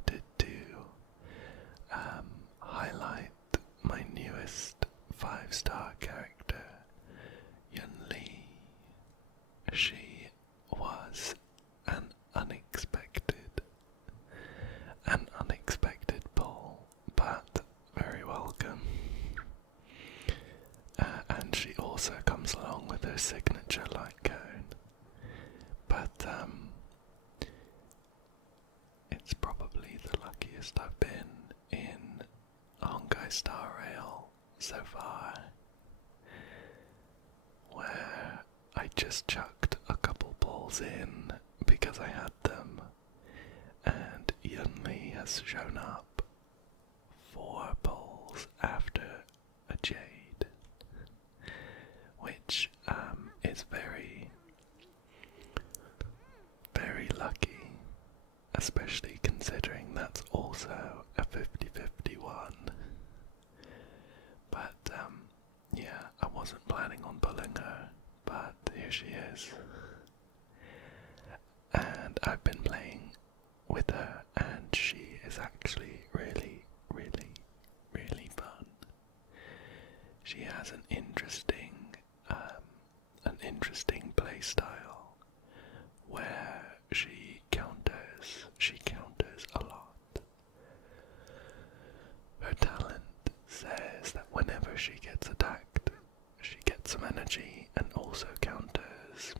wanted to highlight my newest 5-star character, Yunli. She was an unexpected pull, but very welcome. And she also comes along with her signature light cone. But it's probably the luckiest I've been in Honkai Star Rail so far, where I just chucked a couple balls in because I had them, and Yunli has shown up 4 balls after a jade, which is very, very lucky, especially considering that's also a 50-50 one. But yeah, I wasn't planning on pulling her, but here she is. And I've been playing with her, and she is actually really, really, really fun. She has an interesting play style where she counters a lot. Her talent says that whenever she gets attacked, she gets some energy and also counters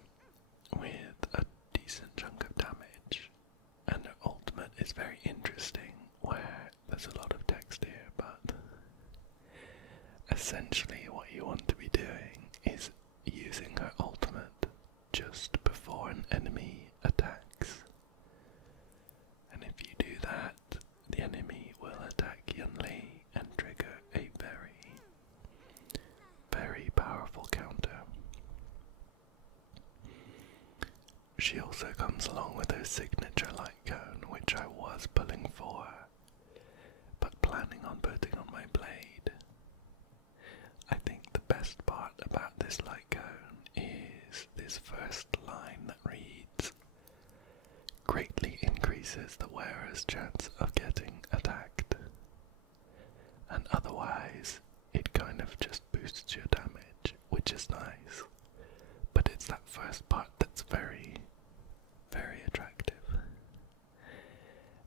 with a decent chunk of damage. And her ultimate is very interesting, where there's a lot of text here, but essentially what you want to be doing is using her ultimate just before an enemy attacks. And if you do that, the enemy will attack Yunli and trigger a very, very powerful counter. She also comes along with her signature light cone, which I was pulling for, but planning on putting on my blade. I think the best part about this light cone is this first line that reads, "Greatly increases the wearer's chance of getting attacked." And otherwise, it kind of just boosts your damage, which is nice. But it's that first part that's very, very attractive.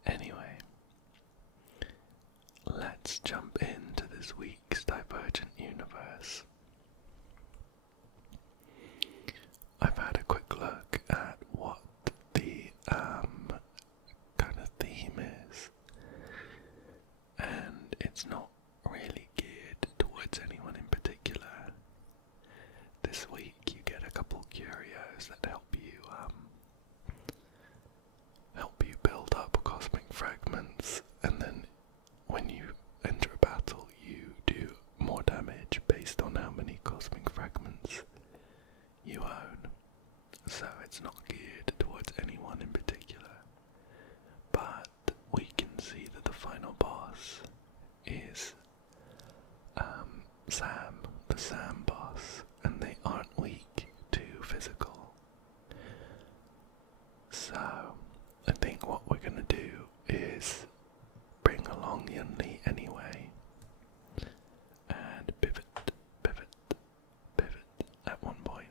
Anyway, let's jump into this week's Divergent Universe. I've had a quick look at what the kind of theme is, and it's not really geared towards anyone in particular. This week you get a couple curios that help you build up cosmic fragments, and then when you enter a battle you do more damage based on how many cosmic fragments you own. So it's not geared towards anyone in particular, but we can see that the final boss is Sam, the Sam boss, and they aren't weak to physical. So I think what we're gonna do is bring along Yunli anyway, and pivot at one point.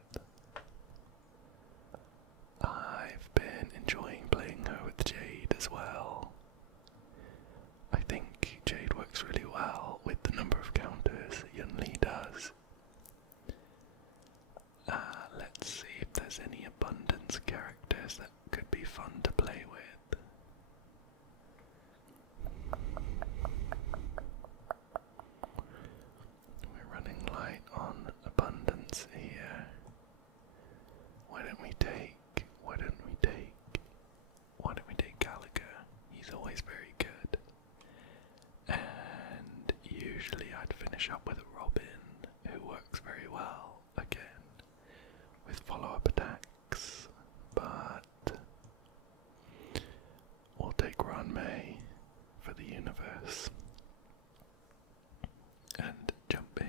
I've been enjoying playing her with Jade as well. I think Jade works really well with the number of counters Yunli does. Let's see if there's any abundance characters that could be fun to play with. We're running light on abundance here. Why don't we take Gallagher? He's always very good. And usually I'd finish up with Robin, who works very well, again, with follow-up attacks, but we'll take May for the universe. And jump in.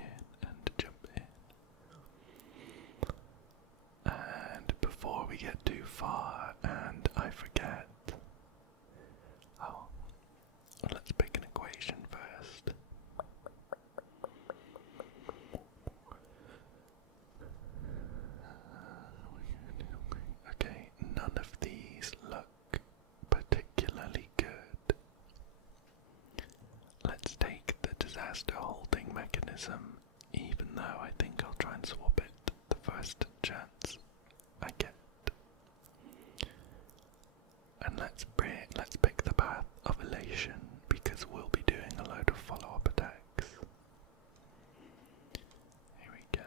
And before we get too far and I forget, caster holding mechanism, even though I think I'll try and swap it the first chance I get. And let's pick the path of elation because we'll be doing a load of follow-up attacks. Here we go.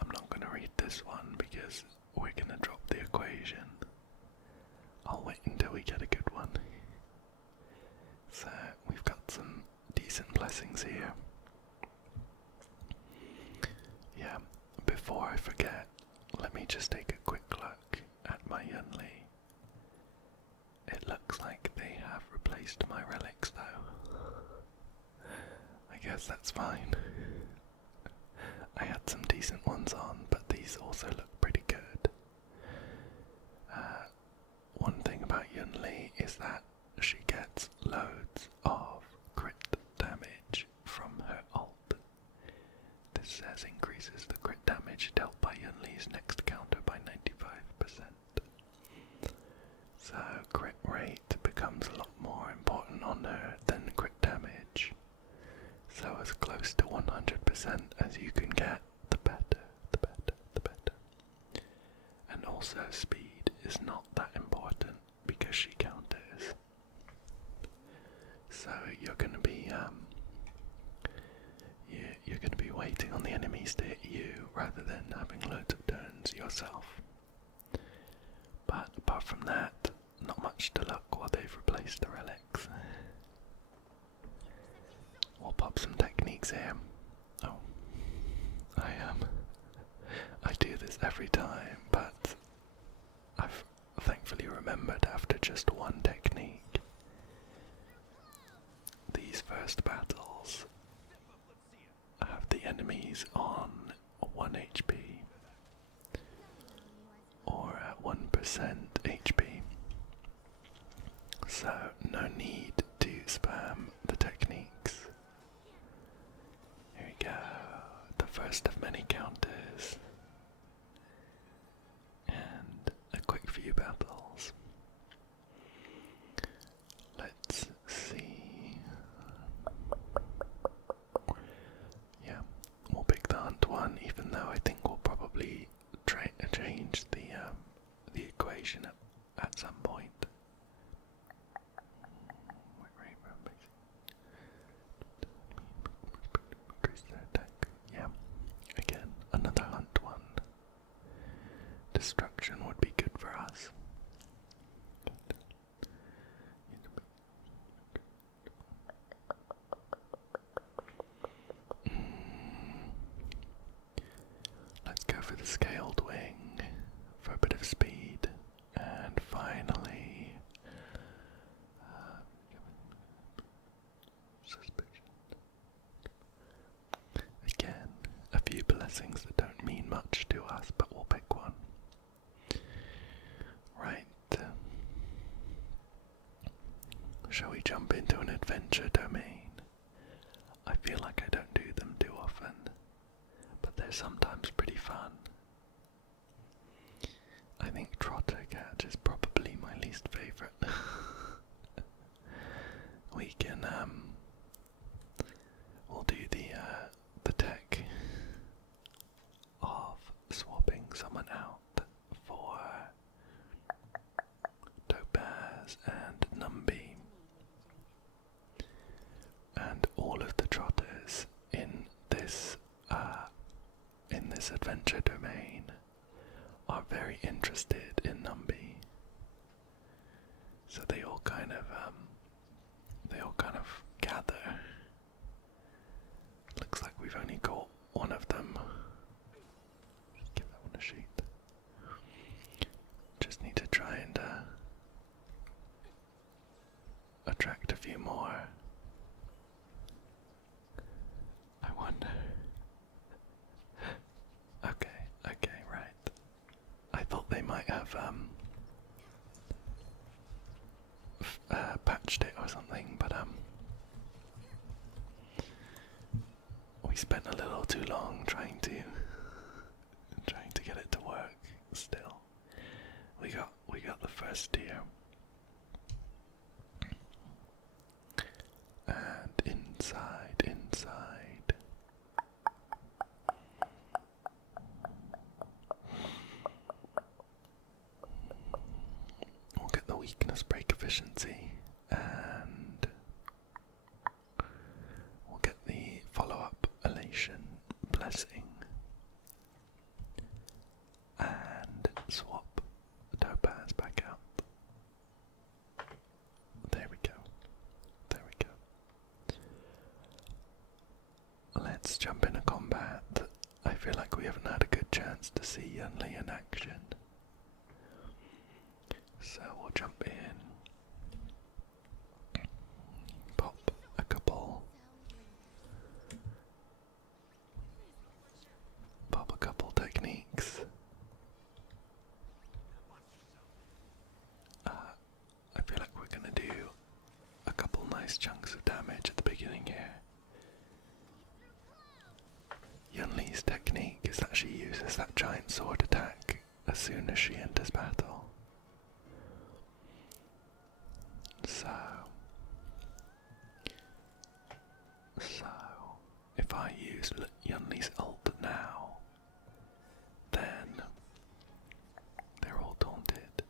I'm not going to read this one because we're going to drop the equation. I'll wait until we get a good one. So we've got some decent blessings here. Yeah, before I forget, let me just take a quick look at my Yunli. It looks like they have replaced my relics though. I guess that's fine. I had some decent ones on, but these also look pretty good. One thing about Yunli is that she gets loads of crit damage from her ult. This says increases the crit damage dealt by Yunli's next counter by 95%. So crit rate becomes a lot more important on her than crit damage. So as close to 100% as you can get, the better, the better, the better. And also speed is not that important because she counters. So you're gonna be you're gonna be waiting on the enemies to hit you rather than having loads of turns yourself. But apart from that, not much to look while they've replaced the relics. We'll pop some techniques here. Oh, I do this every time, but I've thankfully remembered after just one technique. These first battles have the enemies on 1 HP or at 1% HP, so no need to spam the techniques. Here we go, the first of many counters, and a quick few battles. Let's see. Yeah, we'll pick the hunt one, even though I think we'll probably change the equation at some point. Increase their attack. Yeah, again, another hunt one. Destruction would be good for us. Let's go for the scaled wing for a bit of speed, and finally, suspicion. Again, a few blessings that don't mean much to us, but we'll pick one. Right. Shall we jump into an adventure domain? I feel like I don't do them too often, but they're sometimes pretty fun. I think Trotter Catch is probably my least favourite. We can, we'll do the tech of swapping someone out for Topaz and Numby. And all of the trotters in this adventure domain are very interested in Numby. So they all kind of gather. Looks like we've only got one of them. Just give that one a sheet. Just need to try and attract a few more. I wonder. Okay, right. I thought they might have patched it or something, but we spent a little too long trying to get it to work. Still, we got the first tier, and inside feel like we haven't had a good chance to see Yunli in action. So we'll jump in, pop a couple techniques. I feel like we're gonna do a couple nice chunks of damage at the beginning here. Yunli's technique is that she uses that giant sword attack as soon as she enters battle. So if I use Yunli's ult now, then they're all taunted.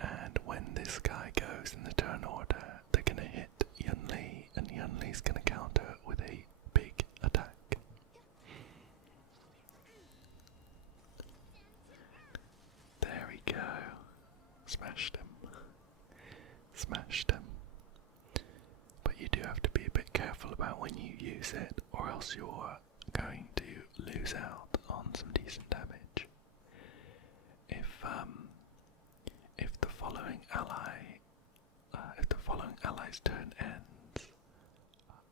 And when this guy goes in the turn order, they're gonna hit Yunli, and Yunli's gonna counter with a big attack. There we go. Smashed him. Smashed him. But you do have to be a bit careful about when you use it, or else you're going to lose out on some decent damage. If the following ally's turn ends,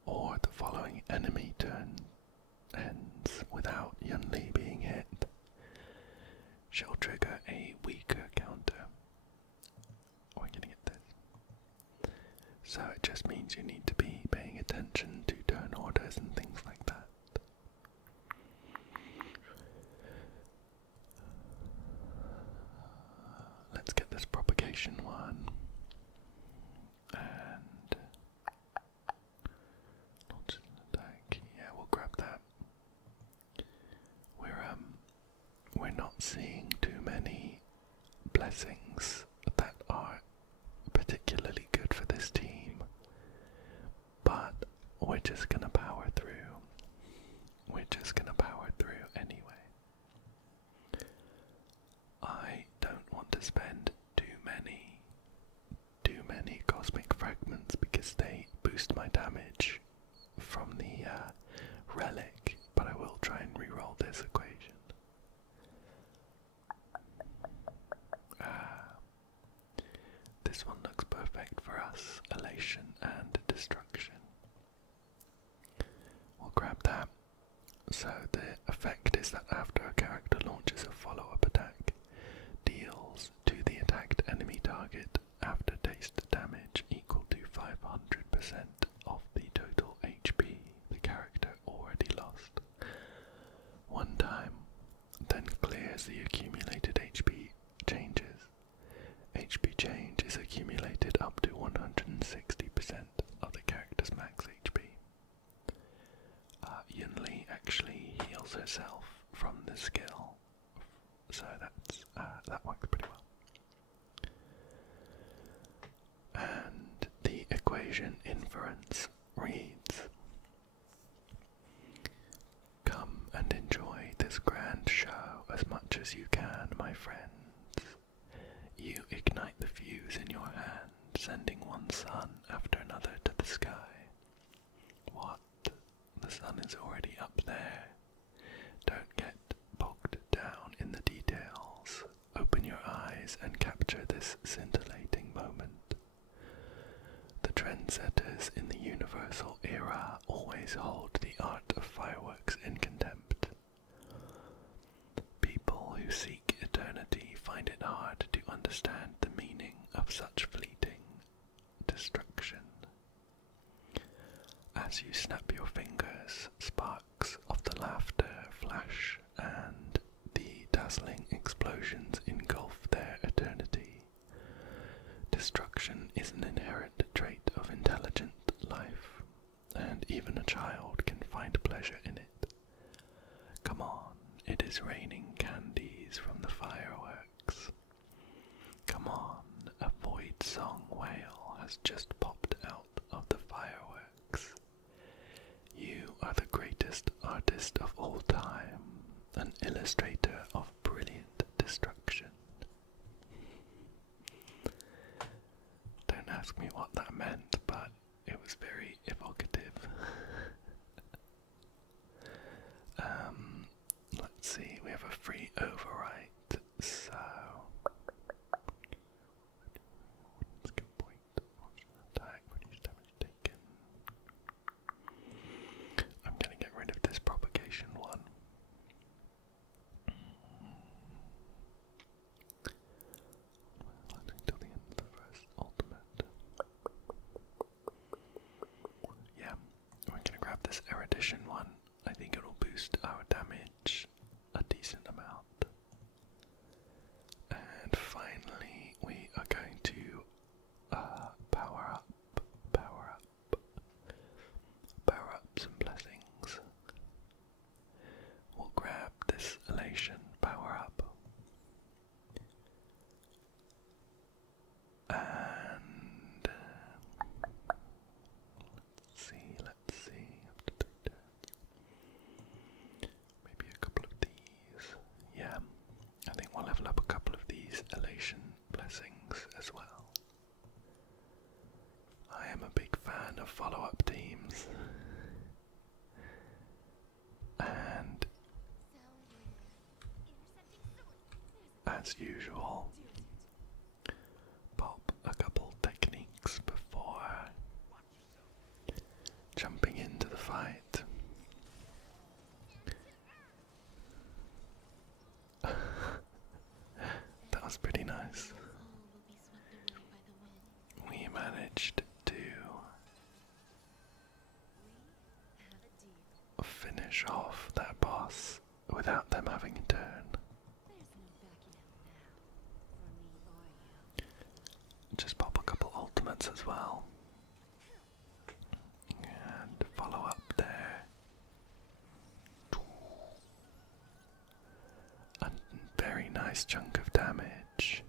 or the following enemy turn ends without Yunli being hit, she'll trigger a weaker counter. We're gonna get this. So it just means you need to be paying attention to turn orders and things like that. Let's get this propagation one. And launch an attack. Yeah, we'll grab that. We're not seeing too many blessings that are particularly good for this team, but we're just gonna power through. We're just gonna power through anyway. I don't want to spend too many cosmic fragments because they boost my damage from the relic, but I will try and reroll this equation. This one looks perfect for us. Elation and destruction. We'll grab that. So the effect is that after a character launches a follow-up attack, deals to the attacked enemy target after-taste damage equal to 500% of the total HP the character already lost. One time, then clears the accumulated HP changes. HP change is accumulated up to 160% of the character's max HP. Yunli actually heals herself from the skill, so that works pretty well. And the equation inference reads: come and enjoy this grand show as much as you can, my friends. You ignite the fuse in your hand, sending one sun after another to the sky. What? The sun is already up there. Don't get bogged down in the details. Open your eyes and capture this scintillating moment. The trendsetters in the universal era always hold the art of fireworks in contempt. People who seek eternity find it hard to understand the meaning of such fleeting destruction. As you snap your fingers, sparks of the laughter flash and the dazzling explosions engulf their eternity. Destruction is an inherent trait of intelligent life, and even a child can find pleasure in it. Come on, it is raining candies from the fireworks. Come on, a void song whale has just popped out of the fireworks. You are the greatest artist of all time, an illustrator of brilliant destruction. Don't ask me what that meant, but it was very evocative. this erudition one, I think it'll boost our damage a decent amount. And finally, we are going to power up some blessings. We'll grab this elation power up. And let's see. Maybe a couple of these. Yeah, I think we'll level up a couple of these elation blessings as well. I am a big fan of follow-up teams. And as usual, pop a couple techniques before jumping into the fight. That was pretty nice. We managed to finish off that boss without them having a turn. Just pop a couple ultimates as well. And follow up there. A very nice chunk of damage.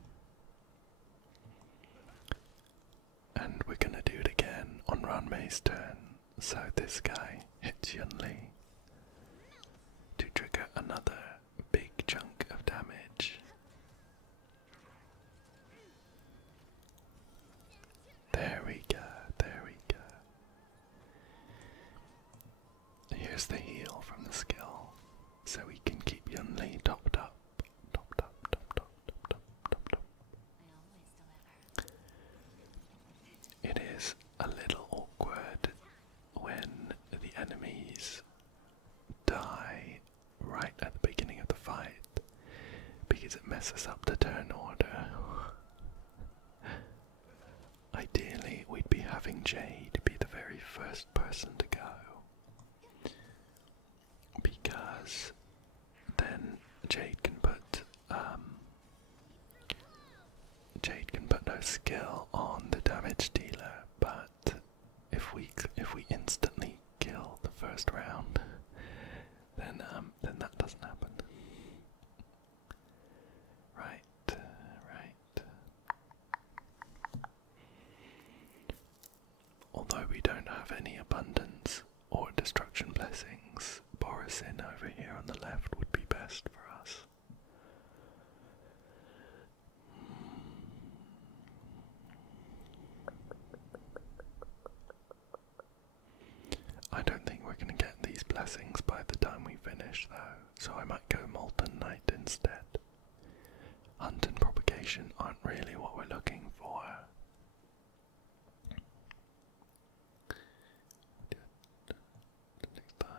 And we're gonna do it again on Ranmei's turn. So this guy hits Yunli to trigger another big chunk of damage. There we go, there we go. Here's the heal from the skill, so we can keep Yunli topped up. It is a little awkward when the enemies die right at the beginning of the fight, because it messes up the turn order. Ideally, we'd be having Jade be the very first person to go, because then Jade can put her skill on the damage dealer. But if we instantly kill the first round, then that doesn't happen. Right. Although we don't have any abundance or destruction blessings, Borisin over here on the left would be best for us. I don't think we're going to get these blessings by the time we finish though, so I might go Molten Knight instead. Hunt and Propagation aren't really what we're looking for. Next time.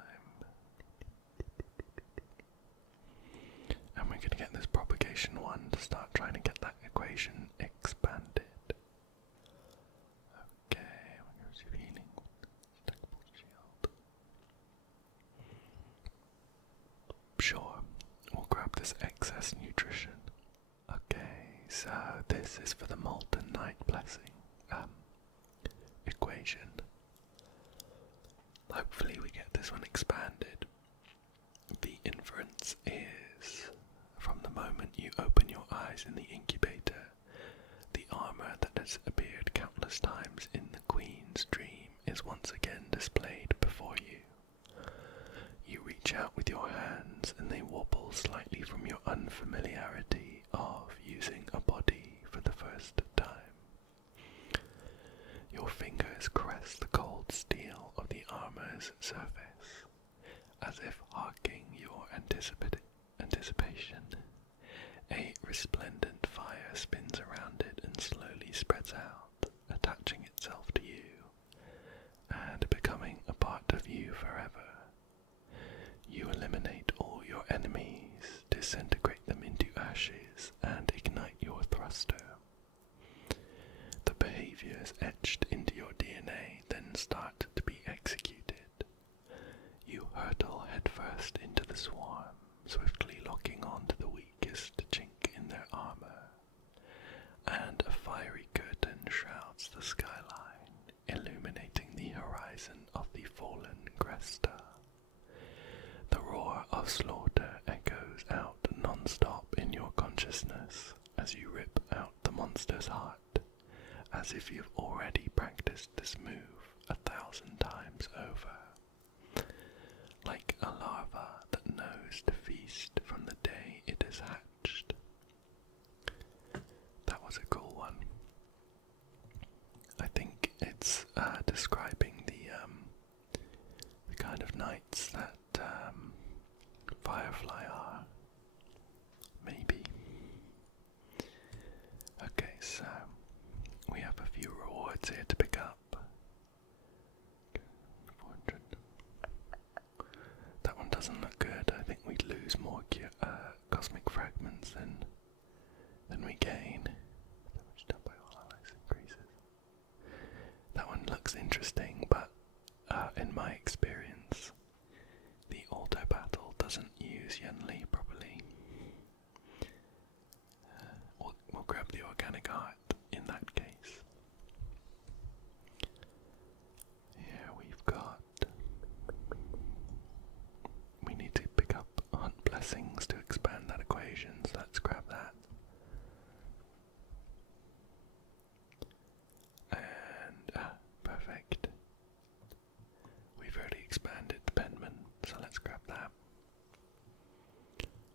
And we're going to get this Propagation one to start trying to get that equation expanded. Okay, we're going to receive healing. Stackable shield. Sure, we'll grab this excess nutrition. Okay, so this is for the Molten Knight blessing equation. Hopefully we get this one expanded. The inference is, from the moment you open your eyes in the incubator, the armor that has appeared countless times in the Queen's dream is once again displayed before you. You reach out with your hands and they wobble slightly from your unfamiliarity of using a body for the first time. Your fingers caress the cold steel of the armor's surface, as if harking your anticipation. A resplendent fire spins around it and slowly spreads out, attaching itself to you, and becoming a part of you forever. You eliminate all your enemies, disintegrate them into ashes, and ignite your thruster. The behaviors etched into your DNA then start to be executed. the swarm, swiftly locking on to the weakest chink in their armor, and a fiery curtain shrouds the skyline, illuminating the horizon of the fallen Cresta. The roar of slaughter echoes out non-stop in your consciousness as you rip out the monster's heart, as if you've already practiced this move 1,000 times over. Like a larva that knows to feast from the day it is hatched. That was a cool one. I think it's describing the kind of knights that Firefly are. Maybe. Okay, so we have a few rewards here to pick up. 400. That one doesn't look good. I think we lose more cosmic fragments than we gain. That one looks interesting, but in my experience, the auto battle doesn't use Yunli properly. We'll grab the organic heart in that case. Here we've got. We need to pick up Hunt Blessings to expand that equation, so let's grab that. And, perfect. We've already expanded the penman, so let's grab that.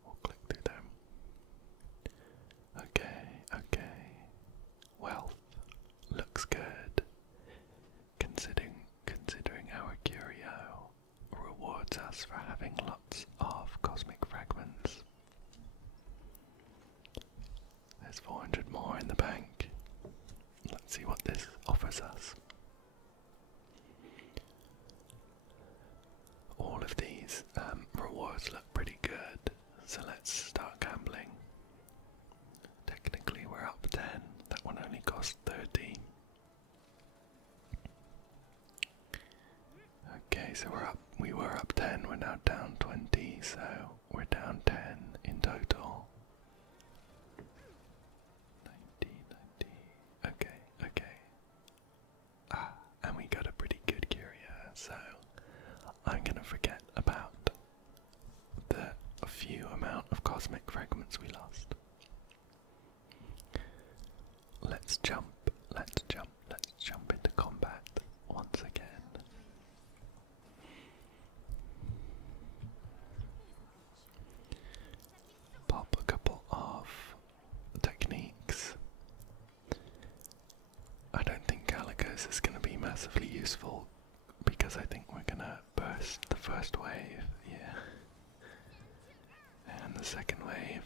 We'll click through them. Okay. Wealth looks good. Considering our curio rewards us for having lots of cosmic fragments. There's 400 more in the bank. Let's see what this offers us. All of these rewards look pretty good, so let's start gambling. Technically we're up 10, that one only cost 30. Okay, so we were up 10, we're now down 20, so we're down 10 in total. 90. Okay. And we got a pretty good curio, so I'm gonna forget about the few amount of cosmic fragments we lost. Let's jump into combat once again. Pop a couple of techniques. I don't think Calicos is going to be massively useful because I think we're going to burst the first wave, yeah. And the second wave.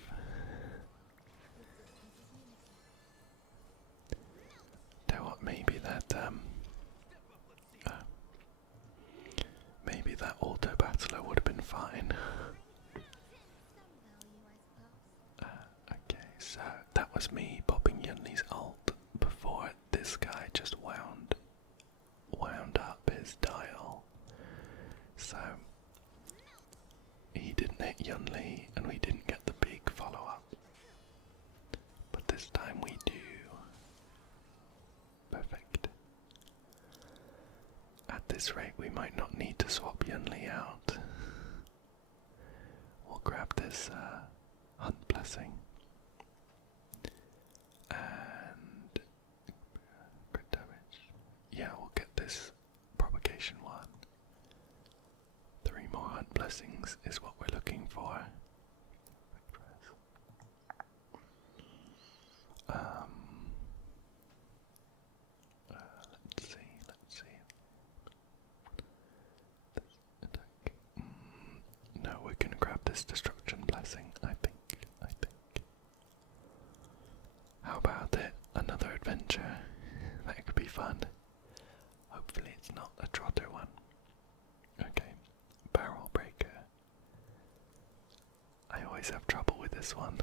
Tell what, maybe that auto battler would have been fine. Okay, so that was me popping Yunli's ult before this guy just wound up his dial. So he didn't hit Yunli and we didn't get the big follow-up. But this time we do. Perfect. At this rate we might not need to swap Yunli out. We'll grab this Hunt Blessing. And crit damage. Yeah, we'll get this propagation one. 3 more Hunt Blessings is what we're looking for. Let's see. This attack. No, we're gonna grab this Destruction Blessing, I think. How about it? Another adventure. That could be fun. Hopefully it's not a trotter one. Okay, Barrel Breaker. I always have trouble with this one.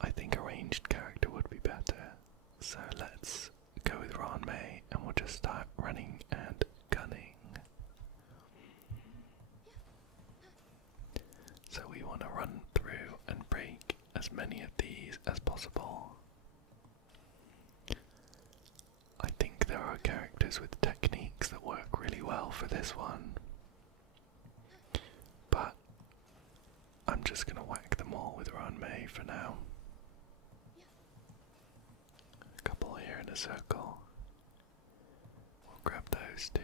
I think a ranged character would be better. So let's go with Ron May and we'll just start running and gunning. many of these as possible. I think there are characters with techniques that work really well for this one, but I'm just gonna whack them all with Ranmei for now. A couple here in a circle. We'll grab those two.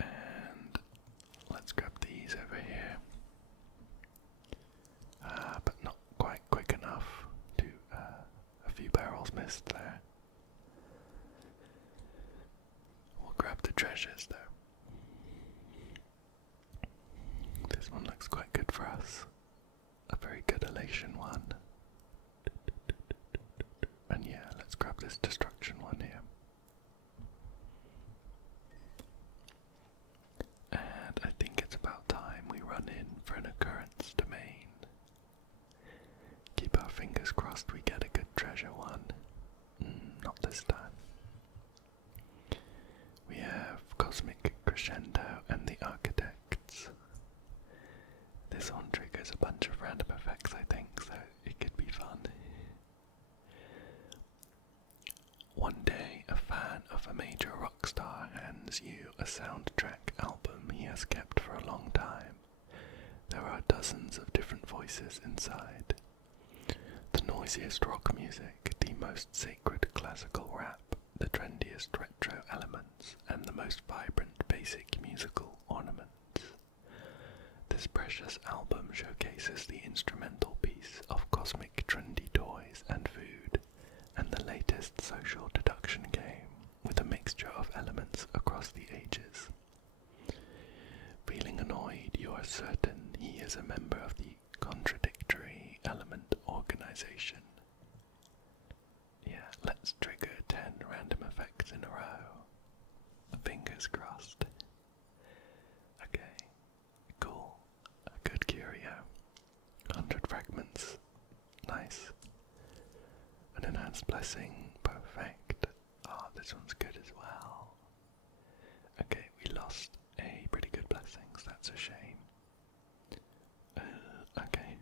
And let's grab these over here. But not quite quick enough to, a few barrels missed there. We'll grab the treasures though. This one looks quite good for us. A very good elation one. And yeah, let's grab this destruction one here. And I think it's about time we run in for an occurrence domain. Keep our fingers crossed we get a good treasure one. Not this time. We have Cosmic Crescendo and the Architects. This one triggers a bunch of random effects, I think, so it could be fun. One day, a fan of a major rock star hands you a soundtrack album he has kept for a long time. There are dozens of different voices inside. The noisiest rock music, the most sacred classical rap, the trendiest retro elements, and the most vibrant basic musical ornaments. This precious album showcases the instrumental piece of cosmic trendy toys and food, and the latest social deduction game, with a mixture of elements across the ages. Feeling annoyed, you are certain he is a member of the Contradictory Element Organization. Yeah, let's trigger 10 random effects in a row. Fingers crossed. Okay, cool. A good curio. 100 fragments. Nice. An enhanced blessing. Perfect. Oh, this one's good as well. Okay, we lost a pretty good blessings. That's a shame. Okay.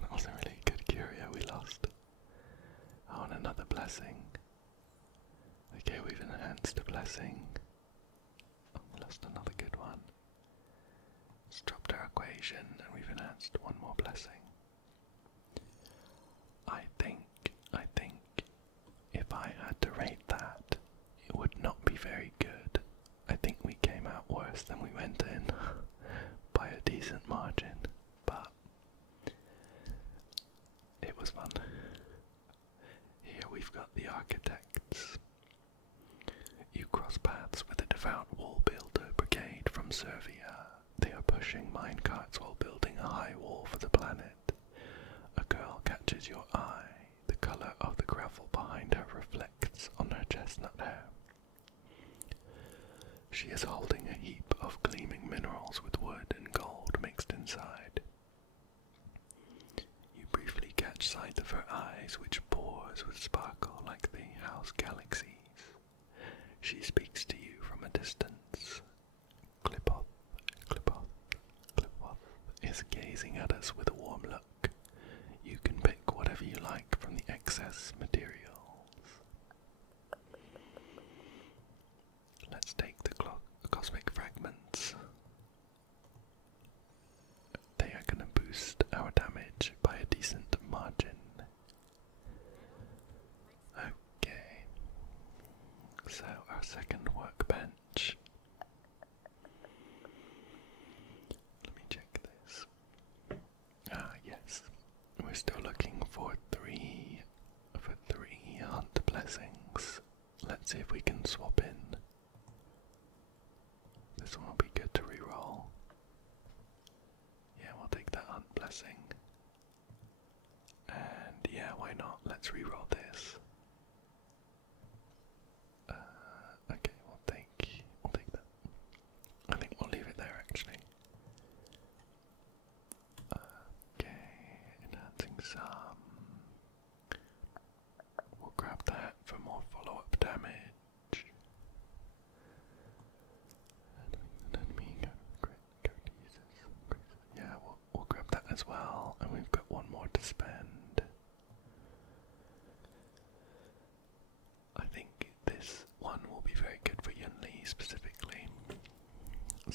That was a really good curio we lost. Oh, and another blessing. Okay, we've enhanced a blessing. Oh, we lost another good one. It's dropped our equation and we've enhanced one more blessing. I think if I had to rate that, it would not be very good. I think we came out worse than we went in by a decent margin, but it was fun. Here we've got the Architects. You cross paths with a devout wall builder brigade from Servia. They are pushing minecarts while building a high wall for the planet. A girl catches your eye. The color of the gravel behind her reflects on her chestnut hair. She is holding a heap of gleaming minerals with wood and gold mixed inside. You briefly catch sight of her eyes, which pours with sparkle like the house galaxies. She speaks to you from a distance. Klipoth is gazing at us with a warm look. You can pick whatever you like from the excess materials. Let's take the cosmic fragments. They are going to boost our damage by a decent margin. Okay. So our second workbench. Let me check this. Yes. We're still looking for three hunt blessings. Let's see if we can swap in. This one will be good to reroll. Yeah, we'll take that hunt blessing. And yeah, why not? Let's reroll this. Okay, we'll take that. I think we'll leave it there actually. Okay, enhancing some. We'll grab that for more follow-up damage. Yeah, we'll grab that as well.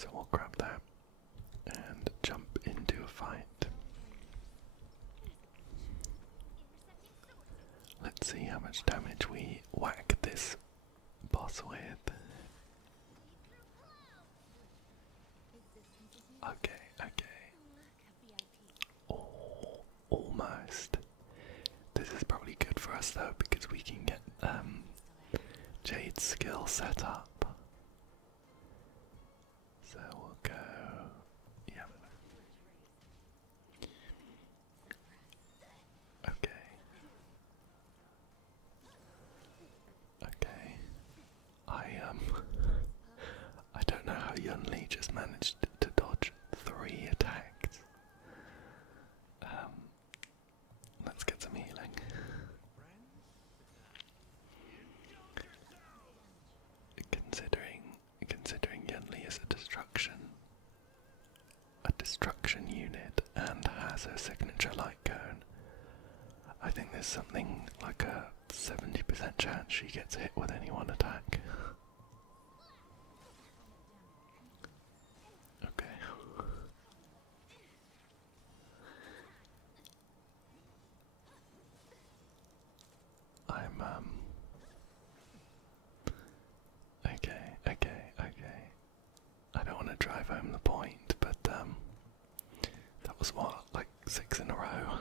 So we'll grab that and jump into a fight. Let's see how much damage we whack this boss with. Okay, okay. Oh, almost. This is probably good for us though, because we can get Jade's skill set up. So we'll go. Yeah. Okay. Okay. I don't know how Yunli just managed to dodge 3 attacks. Let's get some healing. Considering Yunli is a destruction unit and has a signature light cone, I think there's something like a 70% chance she gets hit with any one attack. Okay. Okay. I don't want to drive home the point, but that was what, like 6 in a row?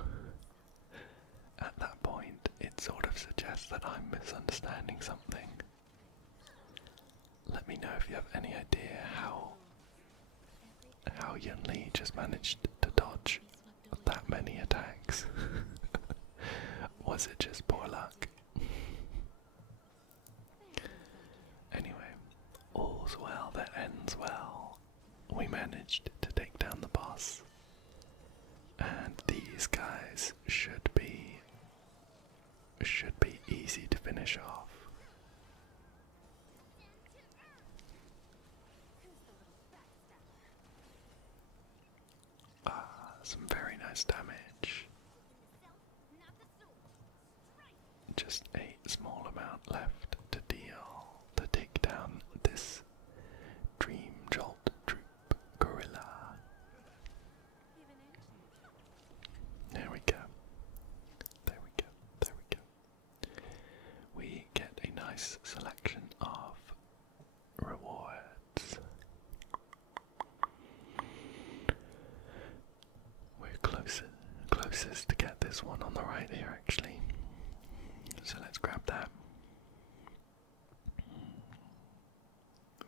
At that point, it sort of suggests that I'm misunderstanding something. Let me know if you have any idea how Yunli just managed to dodge that many attacks. Was it just poor luck? Anyway, all's well that ends well. We managed to take down the boss. And these guys should be easy to finish off. Some very nice damage. Just a small amount left to deal to take down this Dream Jolt Troop Gorilla. There we go. We get a nice selection of rewards. We're closest to get this one on the right here actually. So let's grab that.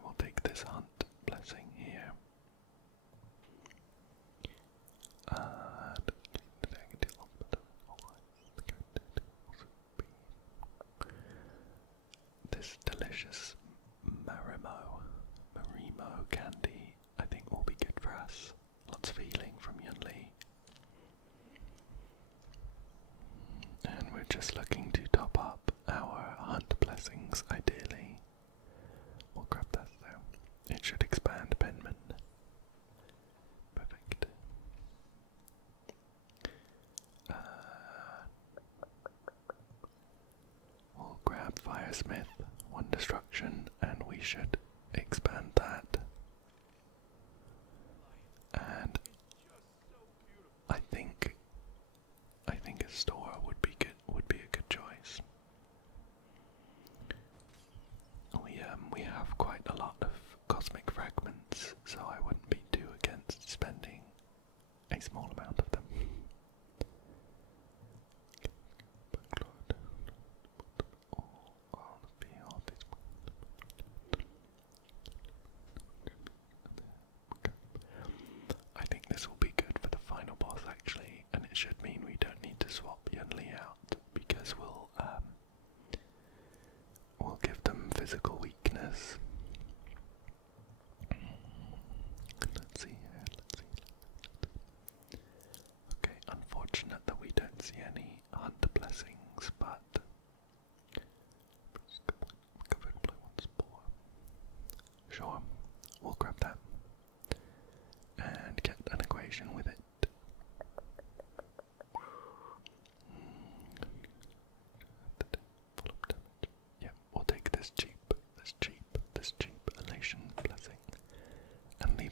We'll take this hunt blessing here. This delicious Marimo candy I think will be good for us. Lots of healing from Yunli. And we're just looking to top up our hunt blessings ideally. We'll grab that though. It should expand Penman. Perfect. We'll grab Firesmith, 1 destruction, and we should expand that. And I think a store would be a good choice. We have quite a lot of cosmic fragments, so I wouldn't be too against spending a small amount of them. I think this will be good for the final boss actually, and it should mean we don't need to swap Yunli out because we'll give them physical weakness. Let's see here, Okay, unfortunate that we don't see any hunter blessings, but sure, we'll grab that and get an equation with it. Yeah, we'll take this cheap elation blessing and leave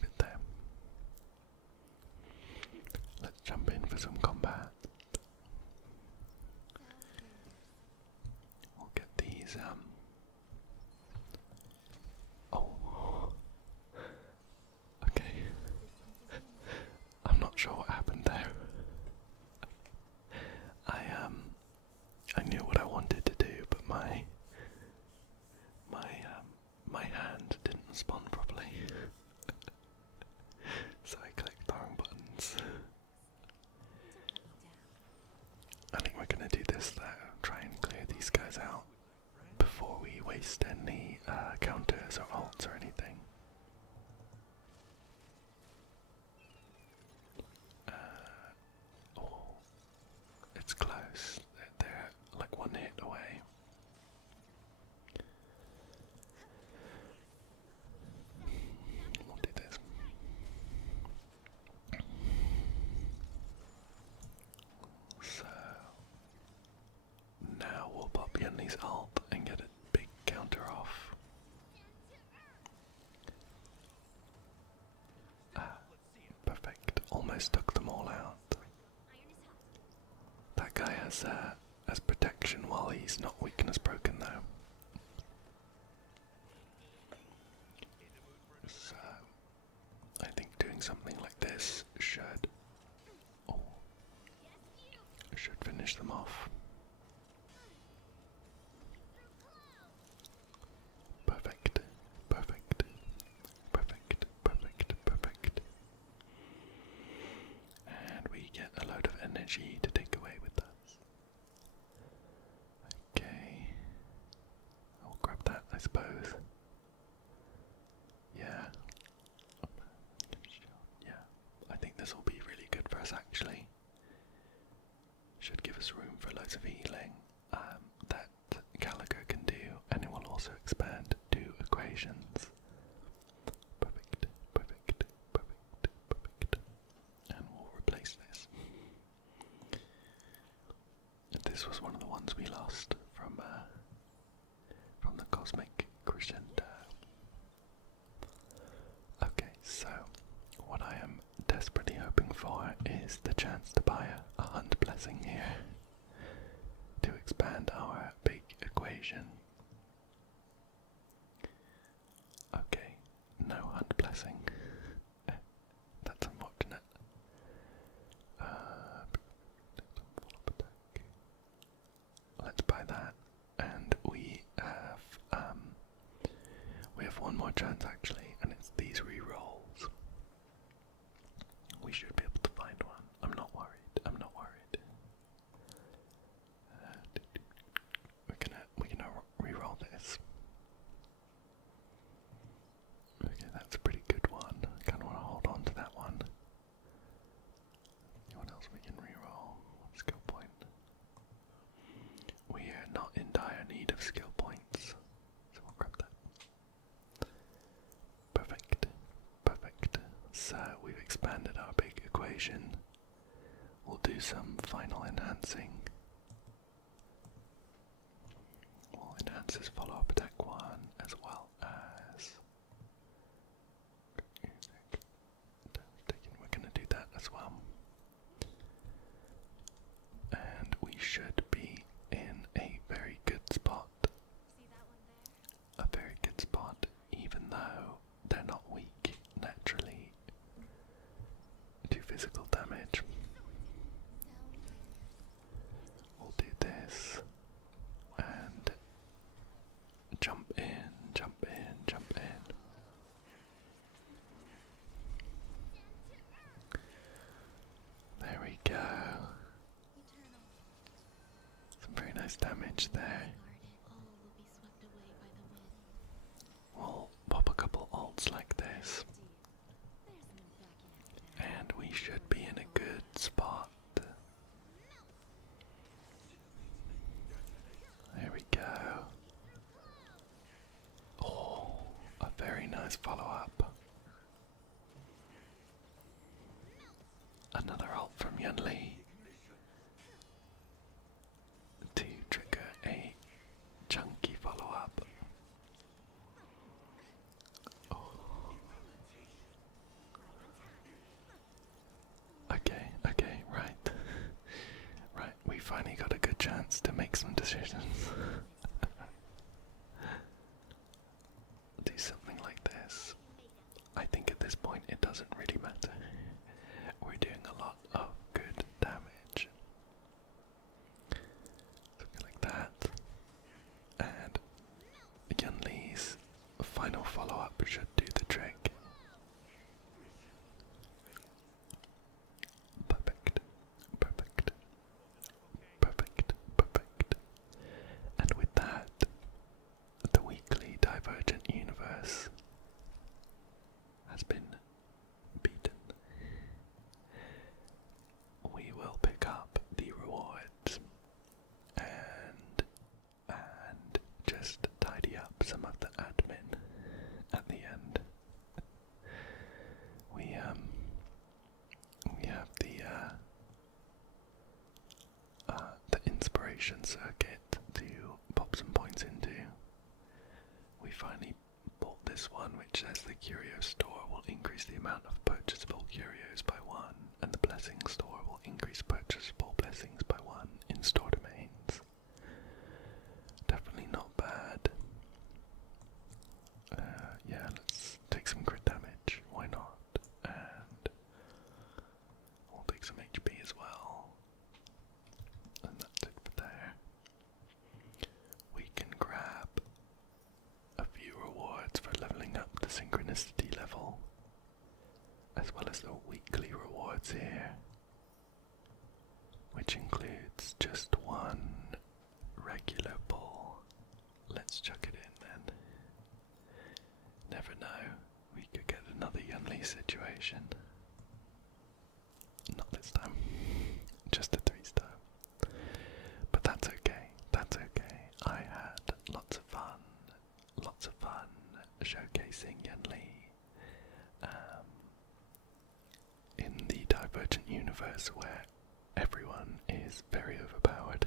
waste any counters or ults or anything. Oh, it's close. They're like one hit away. We'll do this. So now we'll pop Yunli's ult and get a big counter off. Perfect. Almost took them all out. That guy has protection while he's not weakness broken though. So I think doing something like this should finish them off. Perfect. Perfect. Perfect. Perfect. Perfect. And we get a load of energy to take away with us. Okay. I'll grab that, I suppose. Yeah. Yeah. I think this will be really good for us actually. Should give us room for loads of healing that Calico can do, and it will also expand to equations. Perfect, perfect, perfect, perfect. And we'll replace this. This was one of the ones we lost from the Cosmic Crescendo. Okay, so what I am desperately hoping for is the chance to buy a Hunt Blessing here to expand our big equation. Okay, no Hunt Blessing. That's unfortunate. Let's buy that, and we have one more chance actually, and it's these re-rolls. We should be able to find one. I'm not worried. I'm not worried. We're gonna re-roll this. Okay, that's a pretty good one. I kinda wanna hold on to that one. What else we can re-roll? Skill point. We are not in dire need of skill points, so we'll grab that. Perfect. Perfect. So we've expanded our big equation. We'll do some final enhancing. We'll enhance his follow-up attack 1 as well as... We're going to do that as well. And we should be in a very good spot. A very good spot, even though they're not weak naturally to physical damage. We'll do this and jump in, jump in, jump in. There we go. Some very nice damage there. We'll pop a couple ults like this, and we should be in a good spot. There we go. Oh, a very nice follow-up. Another ult from Yunli to trigger a chunky follow-up. Oh. Okay, right. Right, we finally got a good chance to make some decisions. Do something like this. I think at this point it doesn't really matter. We're doing a lot of good damage. Something like that. And Yunli's final follow-up should do the trick. Perfect. Perfect. Perfect. Perfect. And with that, the Divergent Universe has been beaten, we will pick up the rewards and just tidy up some of the admin at the end. We have the inspiration circuit to pop some points into. We finally bought this one, which says the curio store will increase the amount of purchasable curios by 1, and the blessing store will increase purchasable blessings by 1 in store domains. Definitely not bad. Yeah, let's take some crit damage, why not? And we'll take some HP as well. And that's it for there. We can grab a few rewards for leveling up the synchronicity level, as well as the weekly rewards here, which includes just one regular pull. Let's chuck it in then. Never know, we could get another Yunli situation. Not this time, just a 3-star. But that's okay, that's okay. I had lots of fun showcasing Yunli in the Divergent Universe where everyone is very overpowered.